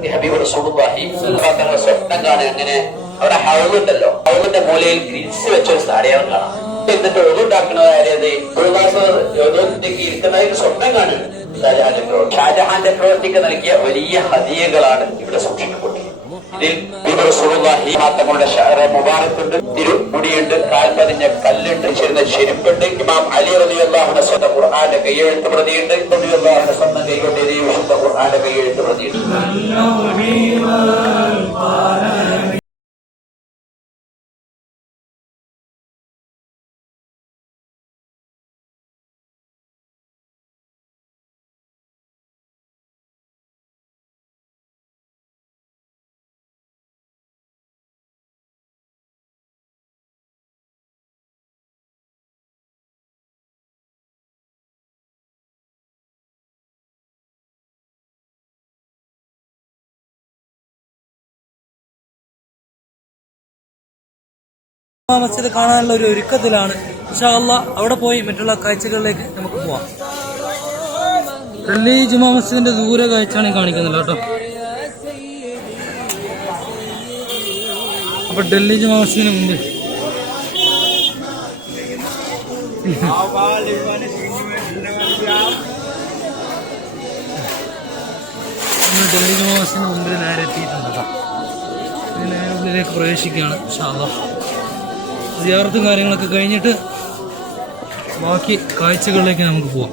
സത്യത്തിൽ ഹബീബ് കാണുക. അങ്ങനെ അവിടെ ഹൗലുണ്ടല്ലോ ഹൗലിന്റെ മൂലയിൽ ഗ്രിൽസ് വെച്ചൊരു സാരിയാണ് കാണാം. എന്നിട്ട് ഒതുണ്ടെങ്കിൽ ഇരിക്കുന്നതിന് സ്വപ്നം കാണുകയാണ് ഷാജഹാന്റെ പ്രവർത്തിക്ക് നൽകിയ വലിയ ഹതിയകളാണ് ഇവിടെ സൂക്ഷിക്കപ്പെട്ടത് തങ്ങളുടെ മുബാറത്തുണ്ട് തിരുമുടിയുണ്ട് കാൽപതിഞ്ഞ കല്ലുണ്ട് ചേരുന്ന ചെരുപ്പുണ്ട്. ഇമാം അലി റളിയല്ലാഹുവിന്റെ സ്വന്തം ഖുർആന്റെ കയ്യെഴുത്ത് പ്രതിയുണ്ട്. റളിയല്ലാഹുവിന്റെ സ്വന്തം കൈകൊണ്ട് വിശുദ്ധ ഖുർആന്റെ കയ്യെഴുത്ത് പ്രതിയുണ്ട്. മസ്ജിദ് കാണാനുള്ള ഒരു ഒരുക്കത്തിലാണ്. അള്ളാ അവിടെ പോയി മറ്റുള്ള കാഴ്ചകളിലേക്ക് നമുക്ക് പോവാം. ഡൽഹി ജുമാ മസ്ജിദിന്റെ ദൂരെ കാഴ്ചയാണ് കാണിക്കുന്നില്ല കേട്ടോ. അപ്പൊ ഡൽഹി ജുമാ മസ്ജിദിന് മുമ്പിൽ ഡൽഹി ജുമാ മസ്ജിദിന് മുമ്പിൽ നേരെ എത്തിയിട്ടുണ്ട് കേട്ടോ. നേരെ ഉള്ളിലേക്ക് പ്രവേശിക്കുകയാണ് ഇൻഷാ അള്ളാ സിയാറത്തും കാര്യങ്ങളൊക്കെ കഴിഞ്ഞിട്ട് ബാക്കി കാഴ്ചകളിലേക്ക് നമുക്ക് പോവാം.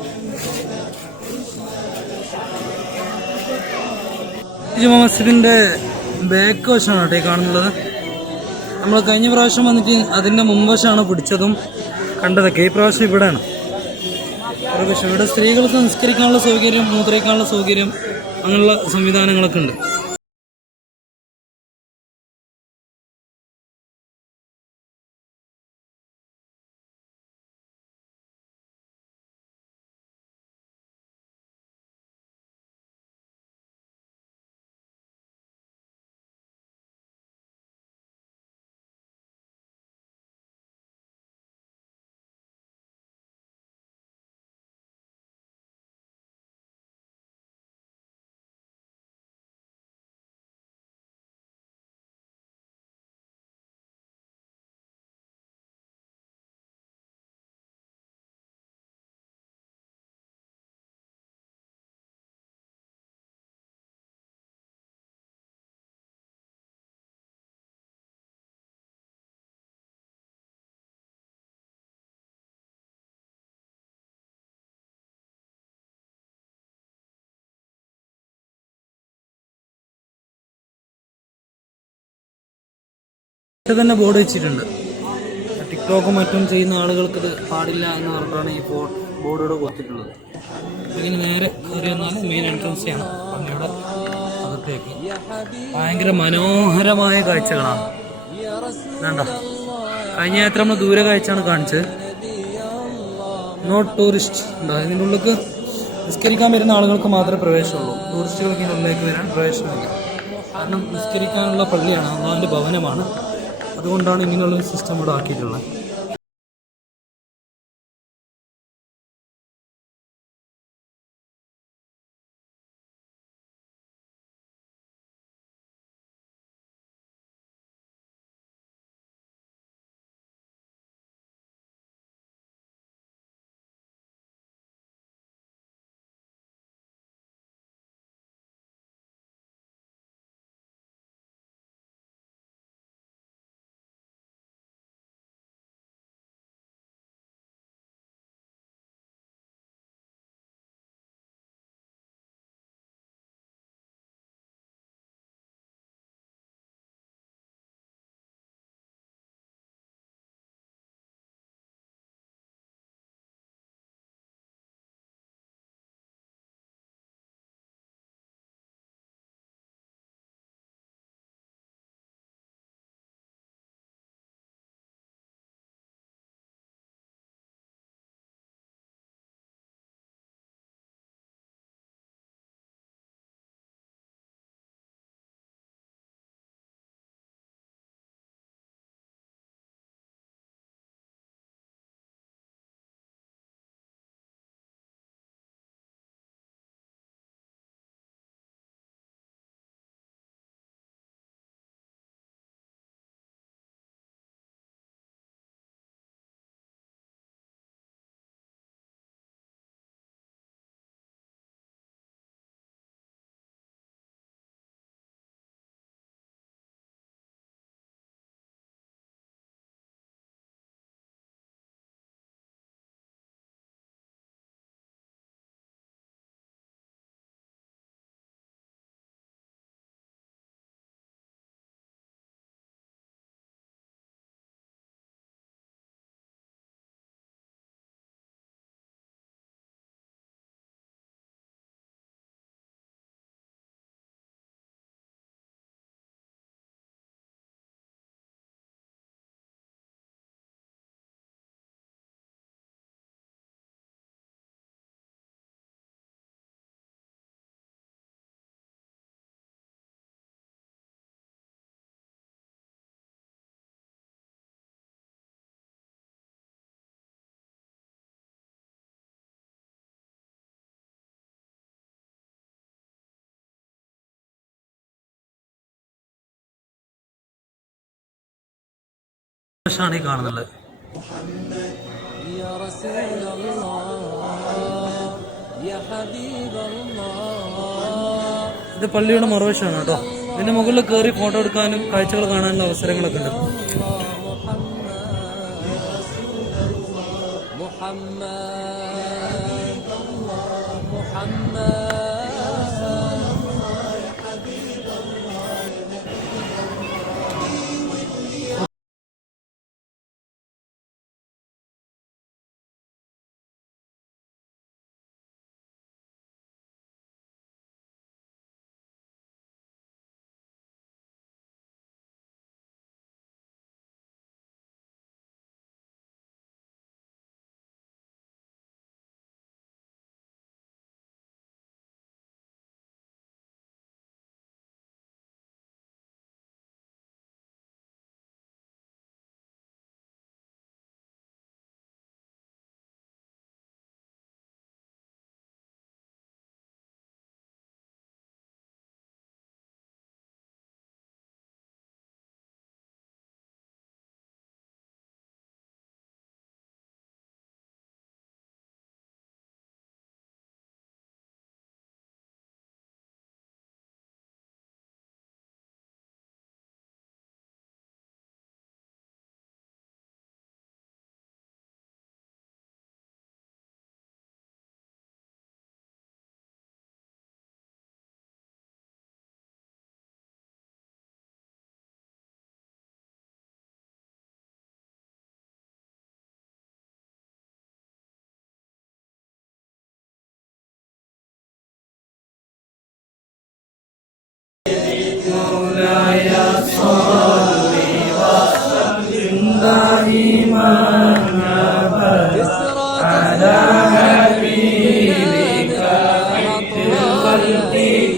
ജുമാ ബാക്ക് വശമാണ് കേട്ടോ ഈ കാണുന്നത്. നമ്മൾ കഴിഞ്ഞ പ്രാവശ്യം വന്നിട്ട് അതിന്റെ മുൻവശമാണ് പിടിച്ചതും കണ്ടതൊക്കെ. ഈ പ്രാവശ്യം ഇവിടെയാണ്. ഒരു പക്ഷേ ഇവിടെ സ്ത്രീകൾക്ക് നിസ്കരിക്കാനുള്ള സൗകര്യം മൂത്രയിക്കാനുള്ള സൗകര്യം അങ്ങനെയുള്ള സംവിധാനങ്ങളൊക്കെ ഉണ്ട്. തന്നെ ബോർഡ് വെച്ചിട്ടുണ്ട്. ടിക്ടോക്കും മറ്റും ചെയ്യുന്ന ആളുകൾക്ക് പാടില്ല എന്ന് പറഞ്ഞിട്ടാണ് ഈ ബോർഡ് ബോർഡോട് കൊടുത്തിട്ടുള്ളത്. ഇങ്ങനെ നേരെ കയറി വന്നാൽ മെയിൻ എൻട്രൻസ് അപ്പം ഇവിടെ അകത്തേക്ക്. ഭയങ്കര മനോഹരമായ കാഴ്ചകളാണ്. വേണ്ട കഴിഞ്ഞ യാത്ര നമ്മൾ ദൂരെ കാഴ്ചയാണ് കാണിച്ചത്. നോട്ട് ടൂറിസ്റ്റ് ഉണ്ടോ ഇതിന്റെ ഉള്ളിലേക്ക് നിസ്കരിക്കാൻ വരുന്ന ആളുകൾക്ക് മാത്രമേ പ്രവേശമുള്ളൂ. ടൂറിസ്റ്റുകൾക്ക് ഇതിന്റെ ഉള്ളിലേക്ക് വരാൻ പ്രവേശനമില്ല. കാരണം നിസ്കരിക്കാനുള്ള പള്ളിയാണ് അള്ളാഹിന്റെ ഭവനമാണ്. അതുകൊണ്ടാണ് ഇങ്ങനെയുള്ള സിസ്റ്റം ഇവിടെ ആക്കിയിട്ടുള്ളത്. ആണ് ഈ കാണുന്നത്. ഇത് പള്ളിയുടെ മറുവശമാണ് കേട്ടോ. ഇതിന്റെ മുകളിൽ കയറി ഫോട്ടോ എടുക്കാനും കാഴ്ചകൾ കാണാനുള്ള അവസരങ്ങളൊക്കെ ഉണ്ട്.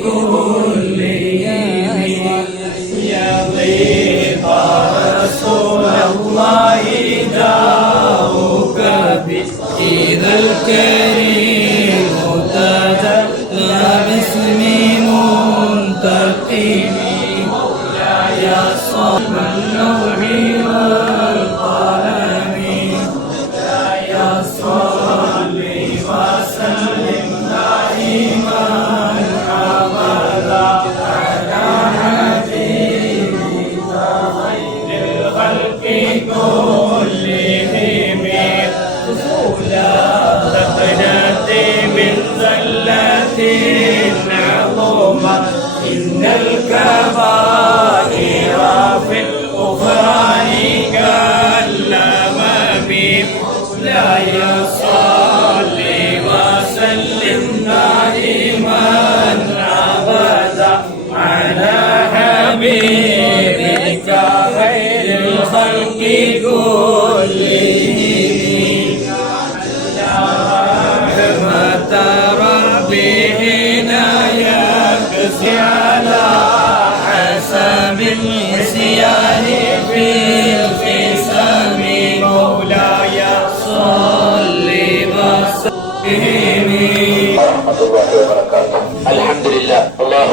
كل يوم يا رسول الله داوك بإذا الكريم تتلى باسم منتقم مولاي صلى النوح والقلم يا صلي وسلم Славляє славу.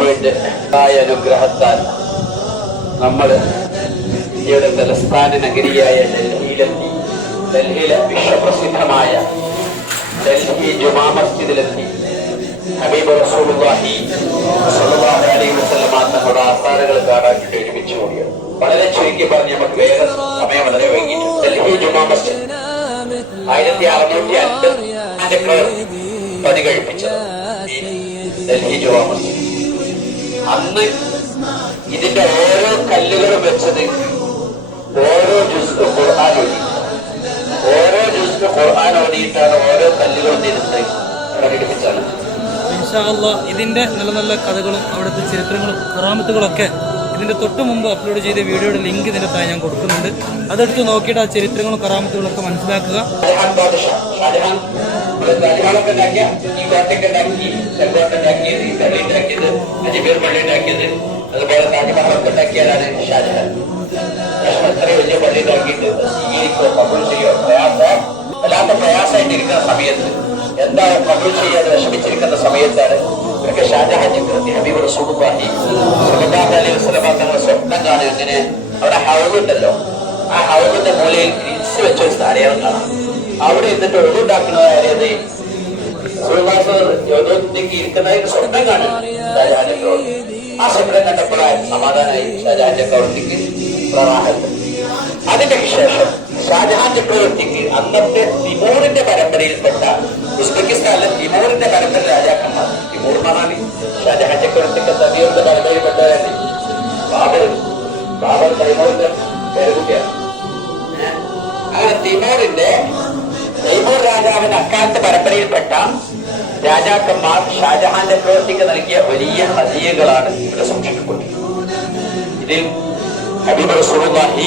അള്ളാഹുവിന്റെ ആയ അനുഗ്രഹത്താൽ നമ്മൾ ഇന്ത്യയുടെ തലസ്ഥാന നഗരിയായ ഡൽഹിയിലെത്തി ഡൽഹിയിലെ വിശ്വപ്രസിദ്ധമായ ഡൽഹി ജുമാ മസ്ജിദിലെത്തി ഹബീബ് റസൂലുള്ളാഹി സ്വല്ലല്ലാഹു അലൈഹി തങ്ങളുടെ ആസ്ഥാനങ്ങൾ കാണാൻ വേണ്ടി ഒരുമിച്ച് കൂടിയത്. വളരെ ചുരുക്കി പറഞ്ഞ് നമുക്ക് വേറെ സമയം വളരെ വൈകി ഡൽഹി ജുമാ മസ്ജിദ് ആയിരത്തി അറുന്നൂറ്റി അൻപത് പണി കഴിപ്പിച്ചത്. ഡൽഹി ജുമാ മസ്ജിദ്. അന്ന് ഇതിന്റെ ഓരോ കല്ലുകളും വെച്ചത് ഓരോ ജ്യൂസിനും ഖുർആൻ ഓടി ഓരോ ജ്യൂസിനും ഖുർആൻ ഓടിയിട്ടാണ് ഓരോ കല്ലുകളും ഇരുന്ന് പ്രകടിപ്പിച്ചത്. ഇതിന്റെ നല്ല നല്ല കഥകളും അവിടുത്തെ ചരിത്രങ്ങളും കറാമത്തുകളൊക്കെ ഇതിന്റെ തൊട്ട് മുമ്പ് അപ്ലോഡ് ചെയ്ത വീഡിയോയുടെ ലിങ്ക് ഇതിന്റെ താഴെ ഞാൻ കൊടുക്കുന്നുണ്ട്. അതെടുത്ത് നോക്കിയിട്ട് ആ ചരിത്രങ്ങളും കറാമത്തുകളും ഒക്കെ മനസ്സിലാക്കുക ഇവിടെ താജ്മഹലൊക്കെ ഉണ്ടാക്കിയ ഈ കോട്ടയൊക്കെ ഉണ്ടാക്കി ചെങ്കോട്ട ഉണ്ടാക്കിയത് ഈ പള്ളി ഉണ്ടാക്കിയത് അജ്മീർ പള്ളി ഉണ്ടാക്കിയത് അതുപോലെ താജ്മഹലൊക്കെ ഉണ്ടാക്കിയാലാണ് ഷാജഹാൻ പക്ഷെ അത്രയും വലിയ പള്ളി ഉണ്ടാക്കിയിട്ട് സ്വീകരിക്കോ കബൂൾ ചെയ്യോ പ്രയാസോ വല്ലാത്ത പ്രയാസമായിട്ടിരിക്കുന്ന സമയത്ത് എന്താ കബൂൾ ചെയ്യാതെ വിഷമിച്ചിരിക്കുന്ന സമയത്താണ് ഇവർക്ക് ഷാജഹാൻ കൃതി ഹബീബ് റസൂലുള്ളാഹി സ്വല്ലല്ലാഹു അലൈഹി വസല്ലമ തങ്ങളുടെ സ്വപ്നം കാണും ഇങ്ങനെ അവിടെ ഹൗലുണ്ടല്ലോ ആ ഹൗലിന്റെ മൂലയിൽ ഗ്രിൽസ് വെച്ചൊരു അടയാളം കാണാം അവിടെ എന്നിട്ട് ഒഴിവുണ്ടാക്കുന്നത് ആരേത് യോഗത്തിലേക്ക് ഇരിക്കുന്നതിന് സ്വപ്നം കാണും. പ്രവൃത്തി ആ സ്വപ്നം കണ്ടപ്പോഴാണ് സമാധാനായി ഷാജാന്റെ പ്രവൃത്തിക്ക് പ്രവാഹം. അതിന്റെ ശേഷം ഷാജഹാൻ ചക്രവർത്തിക്ക് അന്നത്തെ തിമൂറിന്റെ പരമ്പരയിൽപ്പെട്ട ഉസ്ബെക്കിസ്ഥാനിലെ തിമൂറിന്റെ പരമ്പര രാജാക്കന്മാർ. തിമൂർ എന്നാണ് ഷാജഹാൻ ചക്രവർത്തിക്ക് തബീറിന്റെ പരമ്പരയിൽപ്പെട്ടവരല്ലേ ബാബർ ബാബർ തൈമൂറിന്റെ പേരുകുട്ടിയാണ്. അങ്ങനെ തിമൂറിന്റെ തൈമൂർ രാജാവിന്റെ അക്കാലത്ത് പരമ്പരയിൽപ്പെട്ട രാജാക്കന്മാർ ഷാജഹാൻ ചക്രവർത്തിക്ക് നൽകിയ വലിയ ഹദിയകളാണ് ഇവിടെ സൂക്ഷിക്കപ്പെട്ടിരിക്കുന്നത് ഇതിൽ ഹബീബ് റസൂലുള്ളാഹി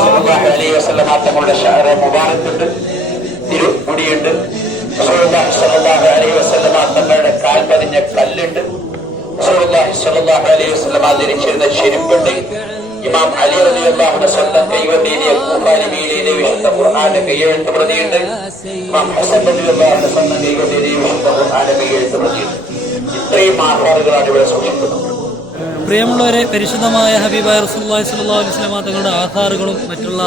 സ്വല്ലല്ലാഹു അലൈഹി വസല്ലം തങ്ങളുടെ ഷഹറ മുബാറക്കുണ്ട് തിരുമുടിയുണ്ട്. റസൂലുള്ളാഹി സ്വല്ലല്ലാഹു അലൈഹി വസല്ലം തങ്ങളുടെ കാൽ പതിഞ്ഞ കല്ലുണ്ട്. റസൂലുള്ളാഹി സ്വല്ലല്ലാഹു അലൈഹി വസല്ലം ധരിച്ചിരുന്ന ചെരുപ്പുണ്ട്. ഇമാം അലി റളിയല്ലാഹുവിന്റെ സ്വന്തം കൈവന്തിയിലെ ഖുർആനിലെ വിശുദ്ധ ഖുർആന്റെ കയ്യെഴുത്ത് പ്രതിയുണ്ട് ഇമാം ഹസൻ റളിയല്ലാഹുവിന്റെ സ്വന്തം ദൈവത്തിന്റെ വിശുദ്ധ ഖുർആന്റെ കയ്യെഴുത്ത് പ്രതിയുണ്ട് ഇത്രയും ആധാറുകളാണ് ഇവിടെ സൂക്ഷിക്കുന്നത്. പ്രിയമുള്ളവരെ പരിശുദ്ധമായ ഹബീബായ റസൂലുള്ളാഹി സ്വല്ലല്ലാഹു അലൈഹി വസല്ലമ തങ്ങളുടെ ആധാറുകളും മറ്റുള്ള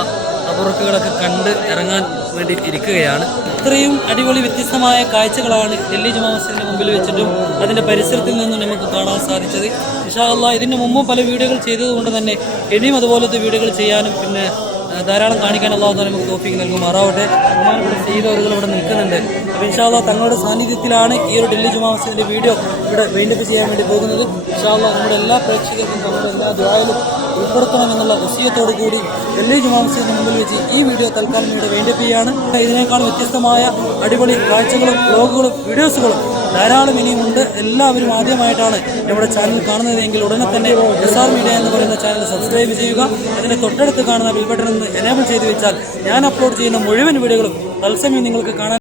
അപുറക്കുകളൊക്കെ കണ്ട് ഇറങ്ങാൻ വേണ്ടി ഇരിക്കുകയാണ് ഇത്രയും അടിപൊളി വ്യത്യസ്തമായ കാഴ്ചകളാണ് ഡൽഹി ജുമാ മസ്ജിദിന് മുമ്പിൽ വെച്ചിട്ടും അതിന്റെ പരിസരത്തിൽ നിന്നും നമുക്ക് കാണാൻ സാധിച്ചത്. ഇൻഷാ അള്ളാഹ് ഇതിന് മുമ്പും പല വീഡിയോകൾ ചെയ്തതുകൊണ്ട് തന്നെ ഇനിയും അതുപോലത്തെ വീഡിയോകൾ ചെയ്യാനും പിന്നെ ധാരാളം കാണിക്കാൻ അള്ളാഹു നമുക്ക് തോഫിക്ക് നൽകുമാറാവട്ടെ. ബഹുമാനപ്പെട്ട ചെയ്തവരുകൾ ഇവിടെ നിൽക്കുന്നുണ്ട്. അപ്പോൾ ഇൻഷാല്ല തങ്ങളുടെ സാന്നിധ്യത്തിലാണ് ഈ ഒരു ഡൽഹി ജുമാ വീഡിയോ ഇവിടെ വെയിൻഡപ്പ് ചെയ്യാൻ വേണ്ടി പോകുന്നത്. ഇൻഷാല്ല നമ്മുടെ എല്ലാ പ്രേക്ഷകർക്കും നമ്മുടെ എല്ലാ ദ്വായാലും ഉൾപ്പെടുത്തണമെന്നുള്ള വിഷയത്തോടു കൂടി ഡൽഹി ജുമാ മസ്ജിദിന് മുമ്പിൽ വെച്ച് ഈ വീഡിയോ തൽക്കാലം ഇവിടെ ചെയ്യാണ് ഇതിനേക്കാൾ വ്യത്യസ്തമായ അടിപൊളി കാഴ്ചകളും ബ്ലോഗുകളും വീഡിയോസുകളും ധാരാളം ഇനിയുമുണ്ട് എല്ലാവരും ആദ്യമായിട്ടാണ് നമ്മുടെ ചാനൽ കാണുന്നതെങ്കിൽ ഉടനെ തന്നെ എസ് ആർ മീഡിയ എന്ന് പറയുന്ന ചാനൽ സബ്സ്ക്രൈബ് ചെയ്യുക. അതിന്റെ തൊട്ടടുത്ത് കാണുന്ന ബിൽ ബട്ടൺ ഒന്ന് എനേബിൾ ചെയ്തു വെച്ചാൽ ഞാൻ അപ്ലോഡ് ചെയ്യുന്ന മുഴുവൻ വീഡിയോകളും തത്സമയം നിങ്ങൾക്ക് കാണാൻ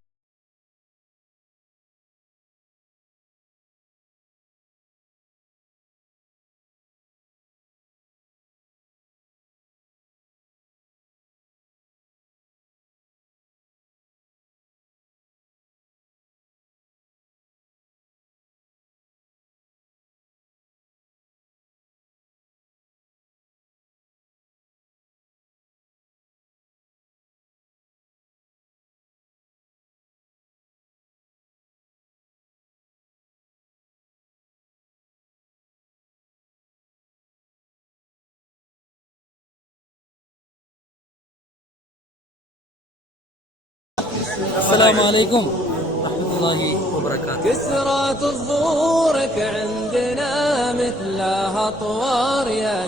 السلام عليكم ورحمة الله وبركاته. كسرات الظهورك عندنا مثلها طوار يا